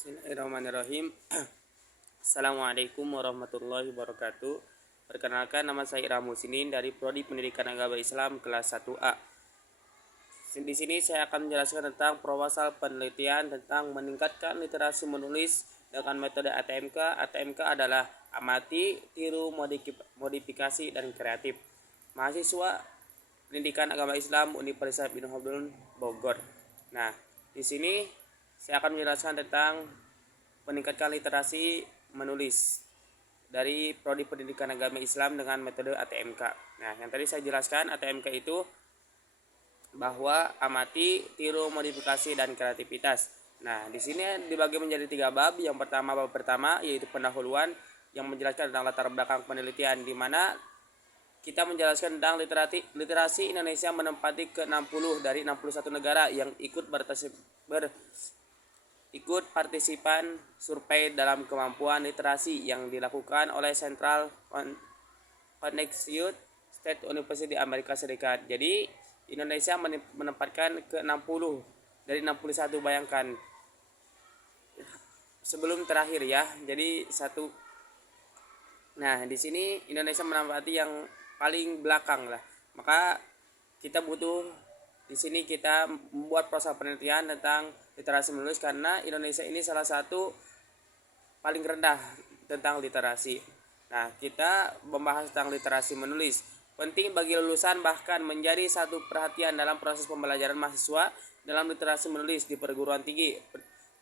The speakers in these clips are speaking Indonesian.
Bismillahirrahmanirrahim. Assalamualaikum warahmatullahi wabarakatuh. Perkenalkan, nama saya Ira Musinin dari Prodi Pendidikan Agama Islam kelas 1A. Di sini saya akan menjelaskan tentang proposal penelitian tentang meningkatkan literasi menulis dengan metode ATMK. ATMK adalah amati, tiru, modifikasi, dan kreatif. Mahasiswa Pendidikan Agama Islam Universitas Ibnu Khaldun Bogor. Nah, di sini saya akan menjelaskan tentang meningkatkan literasi menulis dari Prodi Pendidikan Agama Islam dengan metode ATMK. Nah, yang tadi saya jelaskan, ATMK itu bahwa amati, tiru, modifikasi, dan kreativitas. Nah, di sini dibagi menjadi 3 bab. Yang pertama, bab pertama yaitu pendahuluan yang menjelaskan tentang latar belakang penelitian, di mana kita menjelaskan tentang literasi Indonesia menempati ke-60 dari 61 negara yang ikut partisipan survei dalam kemampuan literasi yang dilakukan oleh Central Connecticut State University Amerika Serikat. Jadi Indonesia menempatkan ke-60 dari 61, bayangkan. Sebelum terakhir ya. Jadi satu. Nah, di sini Indonesia menempati yang paling belakang lah. Maka kita butuh di sini kita membuat proses penelitian tentang literasi menulis karena Indonesia ini salah satu paling rendah tentang literasi. Nah, kita membahas tentang literasi menulis. Penting bagi lulusan bahkan menjadi satu perhatian dalam proses pembelajaran mahasiswa dalam literasi menulis di perguruan tinggi.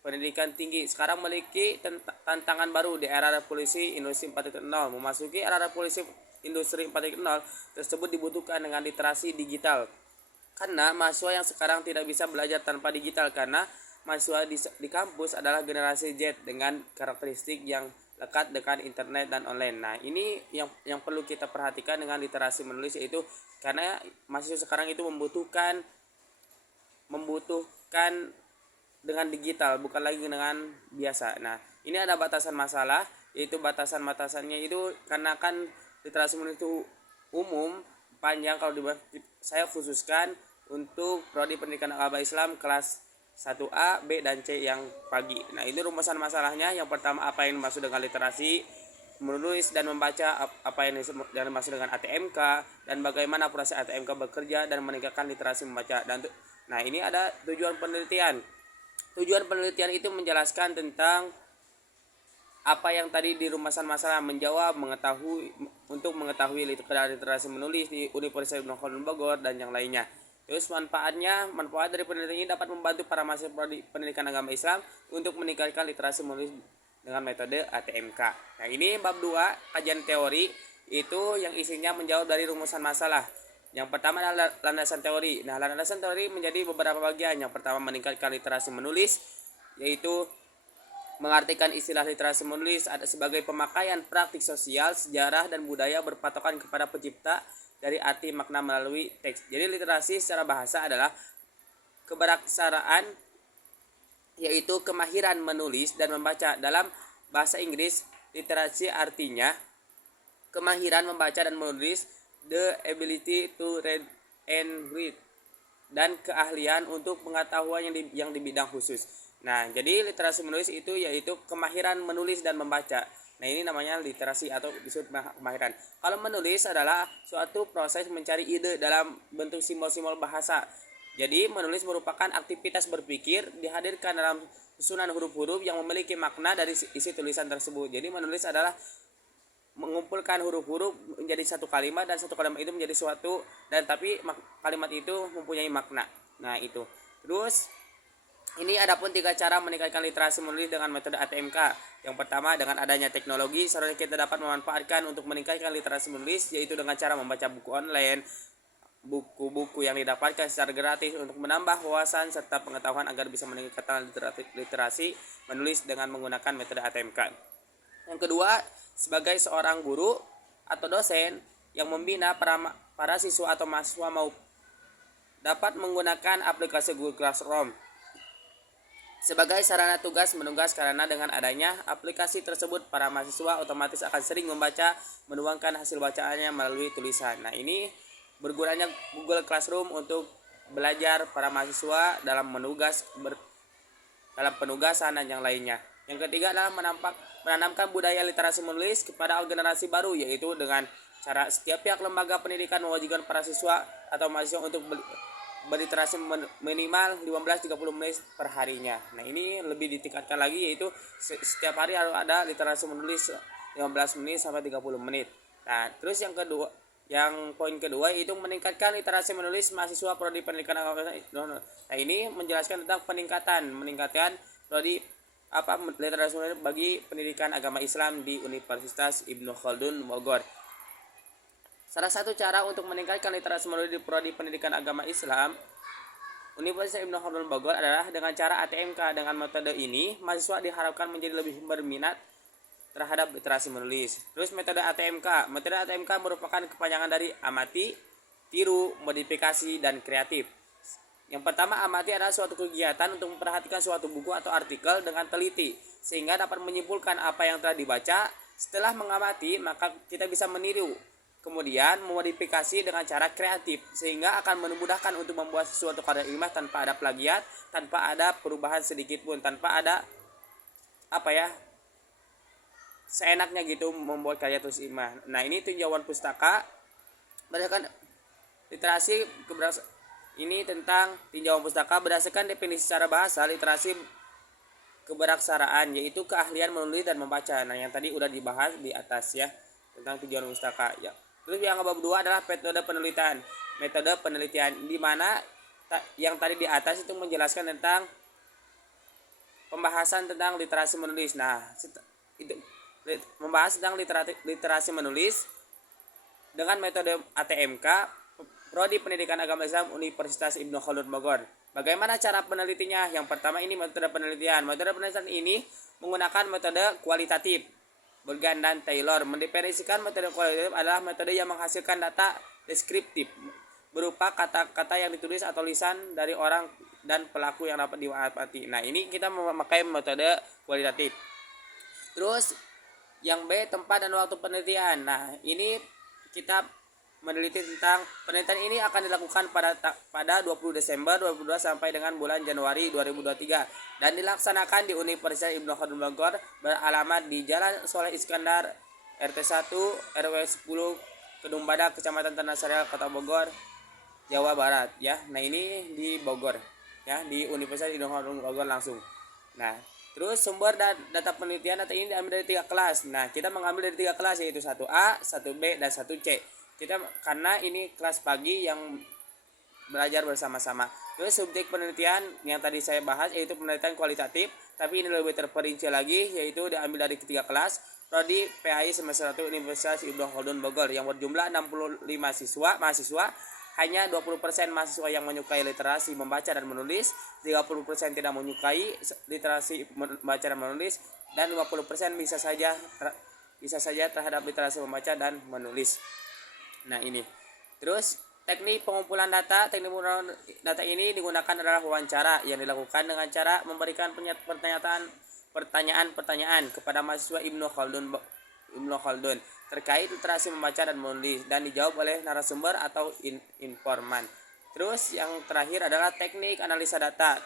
Pendidikan tinggi sekarang memiliki tantangan baru di era revolusi industri 4.0. Memasuki era revolusi industri 4.0 tersebut dibutuhkan dengan literasi digital. Karena mahasiswa yang sekarang tidak bisa belajar tanpa digital, karena mahasiswa di kampus adalah generasi Z dengan karakteristik yang lekat dengan internet dan online. Nah, ini yang perlu kita perhatikan dengan literasi menulis, yaitu karena mahasiswa sekarang itu membutuhkan dengan digital, bukan lagi dengan biasa. Nah, ini ada batasan masalah, yaitu batasannya itu karena kan literasi menulis itu umum, panjang. Kalau saya khususkan untuk Prodi Pendidikan Agama Islam kelas 1A, B, dan C yang pagi. Nah, ini rumusan masalahnya. Yang pertama, apa yang dimaksud dengan literasi menulis dan membaca, apa yang dimaksud dengan ATMK, dan bagaimana proses ATMK bekerja dan meningkatkan literasi membaca. Nah, ini ada tujuan penelitian. Tujuan penelitian itu menjelaskan tentang apa yang tadi di rumusan masalah, untuk mengetahui literasi menulis di Universitas Ibnu Khaldun Bogor dan yang lainnya. Terus manfaat dari penelitian ini dapat membantu para mahasiswa pendidikan agama Islam untuk meningkatkan literasi menulis dengan metode ATMK. Nah, ini bab 2, kajian teori, itu yang isinya menjawab dari rumusan masalah. Yang pertama adalah landasan teori. Nah, landasan teori menjadi beberapa bagian. Yang pertama, meningkatkan literasi menulis, yaitu mengartikan istilah literasi menulis ada sebagai pemakaian praktik sosial, sejarah, dan budaya berpatokan kepada pencipta dari arti makna melalui teks. Jadi literasi secara bahasa adalah keberaksaraan, yaitu kemahiran menulis dan membaca. Dalam bahasa Inggris, literasi artinya kemahiran membaca dan menulis, the ability to read and write, dan keahlian untuk pengetahuan yang di bidang khusus. Nah, jadi literasi menulis itu yaitu kemahiran menulis dan membaca. Nah, ini namanya literasi atau disebut kemahiran. Kalau menulis adalah suatu proses mencari ide dalam bentuk simbol-simbol bahasa. Jadi menulis merupakan aktivitas berpikir dihadirkan dalam susunan huruf-huruf yang memiliki makna dari isi tulisan tersebut. Jadi menulis adalah mengumpulkan huruf-huruf menjadi satu kalimat, dan satu kalimat itu menjadi suatu, dan tapi kalimat itu mempunyai makna. Nah, itu. Terus ini adapun 3 cara meningkatkan literasi menulis dengan metode ATMK. Yang pertama, dengan adanya teknologi, seharusnya kita dapat memanfaatkan untuk meningkatkan literasi menulis, yaitu dengan cara membaca buku online, buku-buku yang didapatkan secara gratis untuk menambah wawasan serta pengetahuan agar bisa meningkatkan literasi menulis dengan menggunakan metode ATMK. Yang kedua, sebagai seorang guru atau dosen yang membina para siswa atau mahasiswa mau dapat menggunakan aplikasi Google Classroom sebagai sarana tugas menugas, karena dengan adanya aplikasi tersebut para mahasiswa otomatis akan sering membaca, menuangkan hasil bacaannya melalui tulisan. Nah, ini bergunanya Google Classroom untuk belajar para mahasiswa dalam menugas dalam penugasan dan yang lainnya. Yang ketiga adalah menanamkan budaya literasi menulis kepada generasi baru, yaitu dengan cara setiap pihak lembaga pendidikan mewajibkan para siswa atau mahasiswa untuk berliterasi minimal 15-30 menit per harinya. Nah, ini lebih ditingkatkan lagi, yaitu setiap hari harus ada literasi menulis 15 menit sampai 30 menit. Nah, terus yang poin kedua itu meningkatkan literasi menulis mahasiswa prodi pendidikan agama. Nah, ini menjelaskan tentang meningkatkan prodi literasi menulis bagi pendidikan agama Islam di Universitas Ibnu Khaldun Bogor. Salah satu cara untuk meningkatkan literasi menulis di prodi pendidikan agama Islam Universitas Ibnu Khaldun Bogor adalah dengan cara ATMK. Dengan metode ini, mahasiswa diharapkan menjadi lebih berminat terhadap literasi menulis. Terus metode ATMK. Metode ATMK merupakan kepanjangan dari amati, tiru, modifikasi, dan kreatif. Yang pertama, amati adalah suatu kegiatan untuk memperhatikan suatu buku atau artikel dengan teliti, sehingga dapat menyimpulkan apa yang telah dibaca. Setelah mengamati, maka kita bisa meniru. Kemudian memodifikasi dengan cara kreatif, sehingga akan memudahkan untuk membuat sesuatu karya ilmiah tanpa ada plagiat, tanpa ada perubahan sedikit pun, tanpa ada seenaknya gitu membuat karya tulis ilmiah. Nah, ini tinjauan pustaka berdasarkan literasi ini tentang tinjauan pustaka berdasarkan definisi secara bahasa. Literasi keberaksaraan yaitu keahlian menulis dan membaca. Nah, yang tadi udah dibahas di atas ya tentang tinjauan pustaka ya. Terus yang bab 2 adalah metode penelitian. Metode penelitian di mana yang tadi di atas itu menjelaskan tentang pembahasan tentang literasi menulis. Nah, itu membahas tentang literasi menulis dengan metode ATMK Prodi Pendidikan Agama Islam Universitas Ibnu Khaldun Bogor. Bagaimana cara penelitinya? Yang pertama ini metode penelitian. Metode penelitian ini menggunakan metode kualitatif, Bergan dan Taylor. Mendefinisikan metode kualitatif adalah metode yang menghasilkan data deskriptif berupa kata-kata yang ditulis atau lisan dari orang dan pelaku yang dapat diamati. Nah, ini kita memakai metode kualitatif. Terus yang B, tempat dan waktu penelitian. Nah, ini kita meneliti tentang penelitian ini akan dilakukan pada 20 Desember 2022 sampai dengan bulan Januari 2023 dan dilaksanakan di Universitas Ibnu Khaldun Bogor beralamat di Jalan Soleh Iskandar RT 1 RW 10 Kedung Badak Kecamatan Tanah Sarial Kota Bogor Jawa Barat ya. Nah, ini di Bogor ya, di Universitas Ibnu Khaldun Bogor langsung. Nah, terus sumber data penelitian data ini diambil dari 3 kelas. Nah, kita mengambil dari 3 kelas yaitu 1A, 1B, dan 1C. Karena ini kelas pagi yang belajar bersama-sama. Terus subjek penelitian yang tadi saya bahas yaitu penelitian kualitatif, tapi ini lebih terperinci lagi yaitu diambil dari ketiga kelas Prodi PAI semester 1 Universitas Ibnu Khaldun Bogor yang berjumlah 65 mahasiswa. Hanya 20% mahasiswa yang menyukai literasi membaca dan menulis, 30% tidak menyukai literasi membaca dan menulis, dan 50% bisa saja terhadap literasi membaca dan menulis. Nah, ini. Terus teknik pengumpulan data. Teknik pengumpulan data ini digunakan adalah wawancara yang dilakukan dengan cara memberikan pertanyaan kepada mahasiswa Ibnu Khaldun terkait literasi membaca dan menulis dan dijawab oleh narasumber atau informan. Terus yang terakhir adalah teknik analisa data.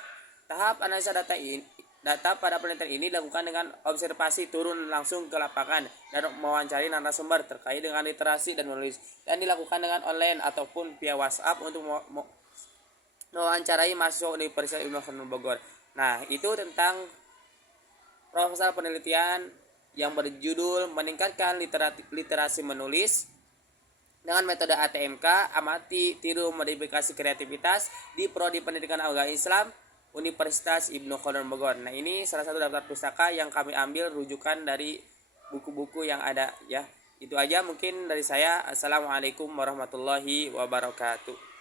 Tahap analisa data pada penelitian ini dilakukan dengan observasi turun langsung ke lapangan dan mewawancari narasumber terkait dengan literasi dan menulis dan dilakukan dengan online ataupun via WhatsApp untuk mewawancarai mahasiswa Universitas Ibnu Khaldun Bogor. Nah, itu tentang proposal penelitian yang berjudul meningkatkan literasi menulis dengan metode ATMK, amati, tiru, modifikasi, kreativitas di Prodi Pendidikan Agama Islam Universitas Ibnu Khaldun Bogor. Nah, ini salah satu daftar pustaka yang kami ambil rujukan dari buku-buku yang ada ya. Itu aja mungkin dari saya. Assalamualaikum warahmatullahi wabarakatuh.